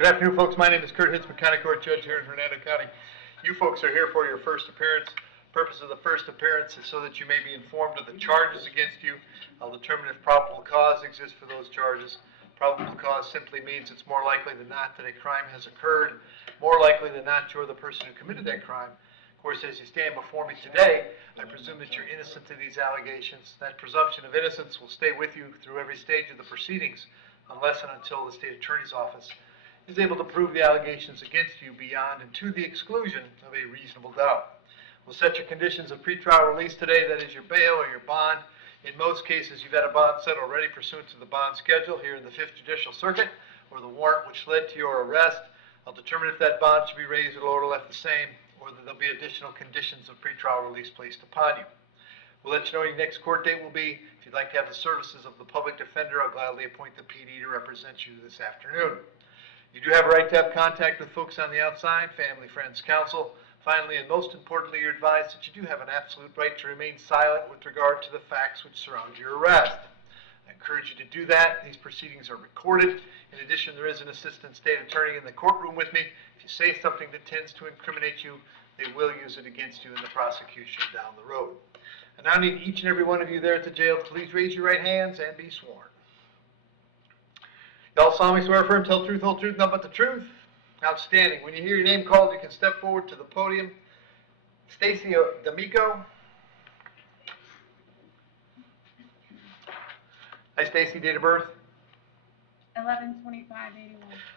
Good afternoon, folks. My name is Kurt Hitzemann, County Court Judge here in Hernando County. You folks are here for your first appearance. Purpose of the first appearance is so that you may be informed of the charges against you. I'll determine if probable cause exists for those charges. Probable cause simply means it's more likely than not that a crime has occurred. More likely than not, you're the person who committed that crime. Of course, as you stand before me today, I presume that you're innocent of these allegations. That presumption of innocence will stay with you through every stage of the proceedings, unless and until the state attorney's office is able to prove the allegations against you beyond and to the exclusion of a reasonable doubt. We'll set your conditions of pretrial release today, that is your bail or your bond. In most cases, you've had a bond set already pursuant to the bond schedule here in the 5th Judicial Circuit, or the warrant which led to your arrest. I'll determine if that bond should be raised or lowered or left the same, or that there'll be additional conditions of pretrial release placed upon you. We'll let you know when your next court date will be. If you'd like to have the services of the public defender, I'll gladly appoint the PD to represent you this afternoon. You do have a right to have contact with folks on the outside, family, friends, counsel. Finally, and most importantly, you're advised that you do have an absolute right to remain silent with regard to the facts which surround your arrest. I encourage you to do that. These proceedings are recorded. In addition, there is an assistant state attorney in the courtroom with me. If you say something that tends to incriminate you, they will use it against you in the prosecution down the road. I now need each and every one of you there at the jail to please raise your right hands and be sworn. You all solemnly swear affirm, tell the truth, whole truth, nothing but the truth? Outstanding. When you hear your name called, you can step forward to the podium. Stacey DAmico. Hi, Stacey. Date of birth? 11/25/81.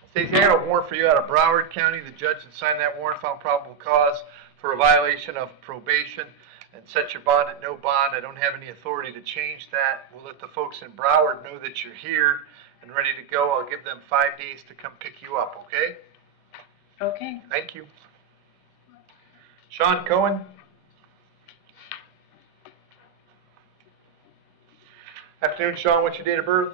Stacey, I got a warrant for you out of Broward County. The judge that signed that warrant found probable cause for a violation of probation and set your bond at no bond. I don't have any authority to change that. We'll let the folks in Broward know that you're here and ready to go. I'll give them 5 days to come pick you up, okay? Okay. Thank you. Sean Cohen. Afternoon, Sean. What's your date of birth?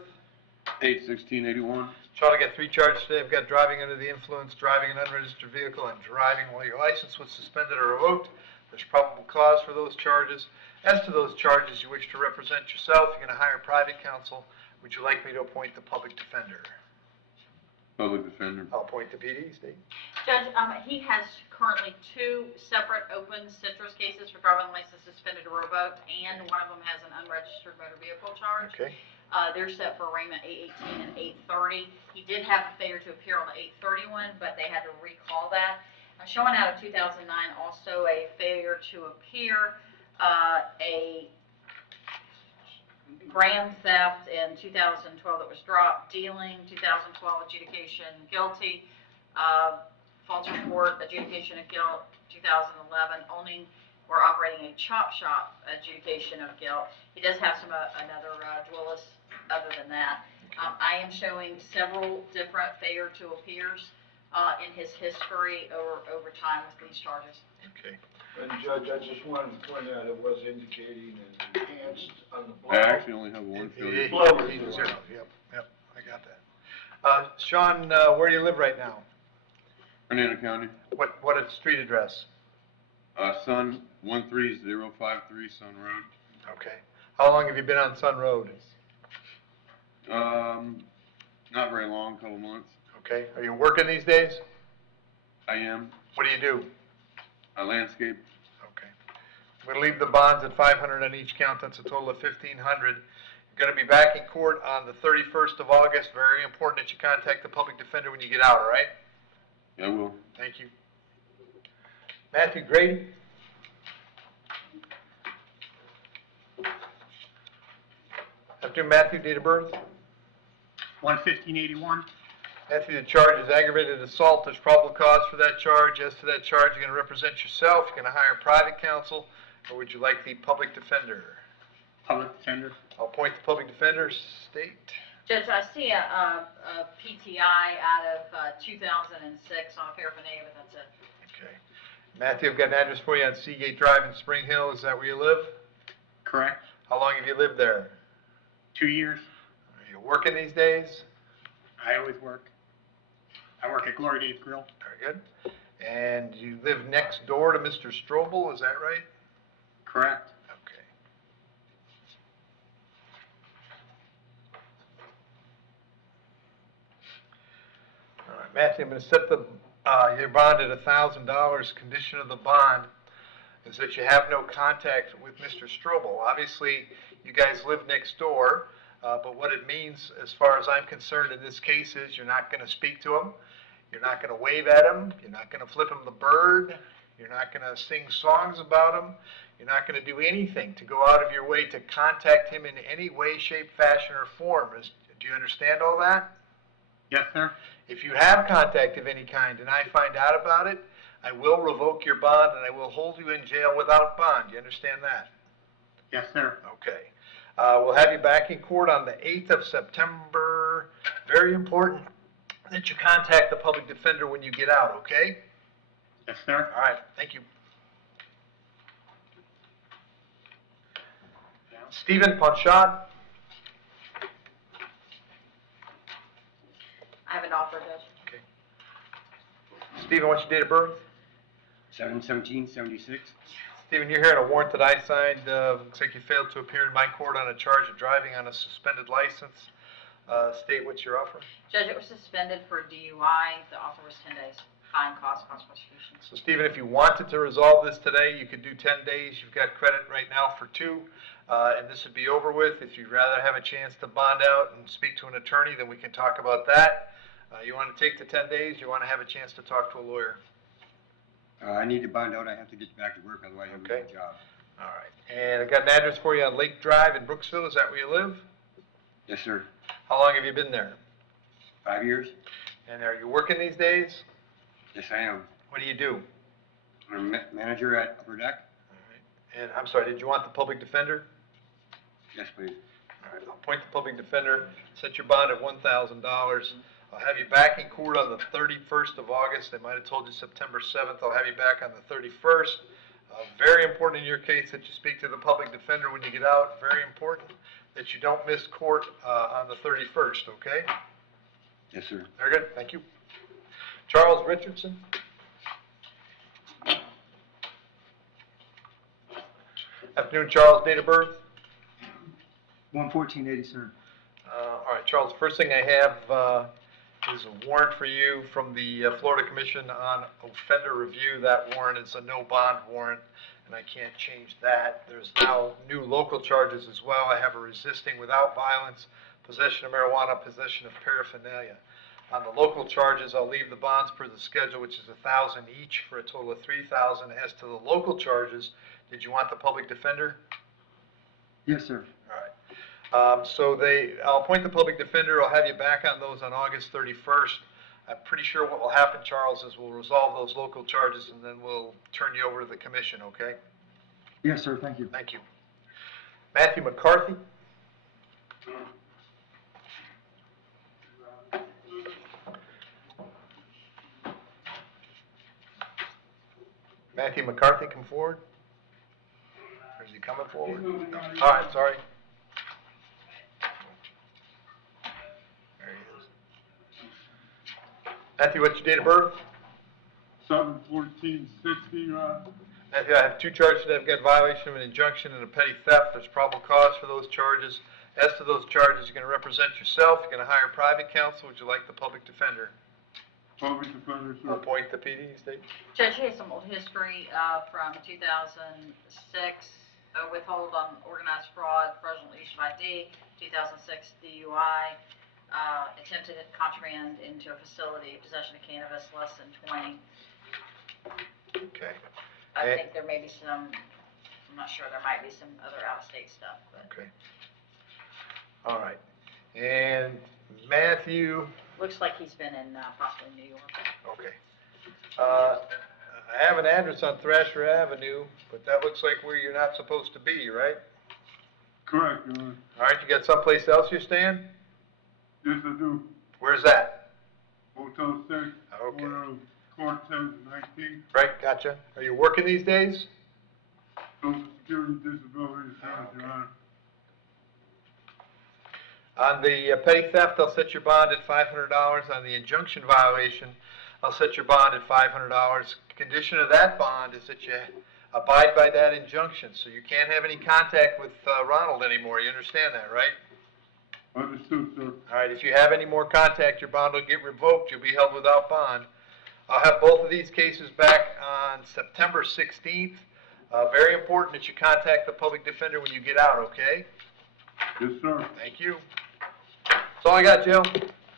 8/16/81. Sean, I got 3 charges today. I've got driving under the influence, driving an unregistered vehicle, and driving while your license was suspended or revoked. There's probable cause for those charges. As to those charges, you wish to represent yourself. You're going to hire private counsel. Would you like me to appoint the public defender? Public defender. I'll appoint the PD, Steve. Judge, he has currently 2 separate open citrus cases for driving license suspended or revoked, and one of them has an unregistered motor vehicle charge. Okay. They're set for arraignment 8/18 and 8/30. He did have a failure to appear on the 8/31, but they had to recall that. Showing out of 2009, also a failure to appear, a grand theft in 2012 that was dropped, dealing 2012 adjudication guilty, false report adjudication of guilt 2011, owning or operating a chop shop adjudication of guilt. He does have some another duelist other than that. I am showing several different failure to appears in his history over time with these charges. Okay. And Judge, I just wanted to point out it was indicating an enhanced on the blow. I actually only have one failure. Yep, I got that. Sean, where do you live right now? Hernando County. What street address? Sun 13053 Sun Road. Okay. How long have you been on Sun Road? Not very long, couple months. Okay. Are you working these days? I am. What do you do? I landscape. Okay. I'm going to leave the bonds at $500 on each count. That's a total of $1,500. You're going to be back in court on the 31st of August. Very important that you contact the public defender when you get out, all right? Yeah, I will. Thank you. Matthew Grady. Afternoon, Matthew. Date of birth? 1/15/81. Matthew, the charge is aggravated assault. There's probable cause for that charge. As to that charge, you're going to represent yourself. You're going to hire private counsel, or would you like the public defender? Public defender. I'll appoint the public defender. State. Judge, I see a PTI out of 2006 on a paraphernalia, but that's it. Okay. Matthew, I've got an address for you on Seagate Drive in Spring Hill. Is that where you live? Correct. How long have you lived there? 2 years. Are you working these days? I always work. I work at Glory Days Grill. Very good. And you live next door to Mr. Strobel, is that right? Correct. Okay. All right. right, Matthew, I'm gonna set your bond at $1,000. Condition of the bond is that you have no contact with Mr. Strobel. Obviously, you guys live next door, but what it means, as far as I'm concerned in this case, is you're not gonna speak to him, you're not gonna wave at him, you're not gonna flip him the bird, you're not gonna sing songs about him, you're not gonna do anything to go out of your way to contact him in any way, shape, fashion, or form. Do you understand all that? Yes, sir. If you have contact of any kind and I find out about it, I will revoke your bond and I will hold you in jail without bond. You understand that? Yes, sir. Okay. We'll have you back in court on the 8th of September. Very important that you contact the public defender when you get out, okay? Yes, sir. All right, thank you. Stephen Ponchot. I have an offer, Judge. Okay. Stephen, what's your date of birth? 7/17/76. Stephen, you're here on a warrant that I signed. Looks like you failed to appear in my court on a charge of driving on a suspended license. State what's your offer. Judge, it was suspended for DUI. The offer was 10 days. Fine, cost prosecution. So Stephen, if you wanted to resolve this today, you could do 10 days. You've got credit right now for 2, and this would be over with. If you'd rather have a chance to bond out and speak to an attorney, then we can talk about that. You want to take the 10 days? You want to have a chance to talk to a lawyer? I need to bond out. I have to get back to work, otherwise I lose Okay. my job. All right. And I've got an address for you on Lake Drive in Brooksville. Is that where you live? Yes, sir. How long have you been there? 5 years? And are you working these days? Yes, I am. What do you do? I'm a manager at Upper Deck. All right. And I'm sorry, did you want the public defender? Yes, please. All right, I'll appoint the public defender, set your bond at $1,000. I'll have you back in court on the 31st of August. They might have told you September 7th. I'll have you back on the 31st. Very important in your case that you speak to the public defender when you get out. Very important that you don't miss court on the 31st, okay? Yes, sir. Very good, thank you. Charles Richardson. Afternoon, Charles, date of birth? 1/14/80, sir. All right, Charles, first thing I have is a warrant for you from the Florida Commission on Offender Review. That warrant is a no bond warrant, and I can't change that. There's now new local charges as well. I have a resisting without violence, possession of marijuana, possession of paraphernalia. On the local charges, I'll leave the bonds per the schedule, which is $1,000 each for a total of $3,000. As to the local charges, did you want the public defender? Yes, sir. All right. I'll appoint the public defender. I'll have you back on those on August 31st. I'm pretty sure what will happen, Charles, is we'll resolve those local charges and then we'll turn you over to the commission, okay? Yes, sir, thank you. Thank you. Matthew McCarthy? Matthew McCarthy, come forward. Or is he coming forward? All right, sorry. There he is. Matthew, what's your date of birth? 7/14/60, Ron. Matthew, I have 2 charges today. I've got violation of an injunction and a petty theft. There's probable cause for those charges. As to those charges, you're going to represent yourself. You're going to hire private counsel. Would you like the public defender? Public defender, sir. Appoint the PD, state. Judge, he has some old history from 2006, withhold on organized fraud, fraudulent use of ID, 2006 DUI, attempted contraband into a facility, possession of cannabis less than 20. Okay. I And- think there may be some, I'm not sure, there might be some other out-of-state stuff, but Okay. All right. And Matthew, looks like he's been in possibly New York. okay. I have an address on Thrasher Avenue, but that looks like where you're not supposed to be, right? Correct, Ron. All right, you got someplace else you're staying? Yes, I do. Where's that? Hotel 6, Okay. corner of Cortez 19, Right, gotcha. Are you working these days? Social Security Disability Insurance, Your Honor. On the petty theft, I'll set your bond at $500. On the injunction violation, I'll set your bond at $500. Condition of that bond is that you abide by that injunction, so you can't have any contact with Ronald anymore. You understand that, right? Understood, sir. All right, if you have any more contact, your bond will get revoked, you'll be held without bond. I'll have both of these cases back on September 16th. Very important that you contact the public defender when you get out, okay? Yes, sir. Thank you. That's all I got, Joe.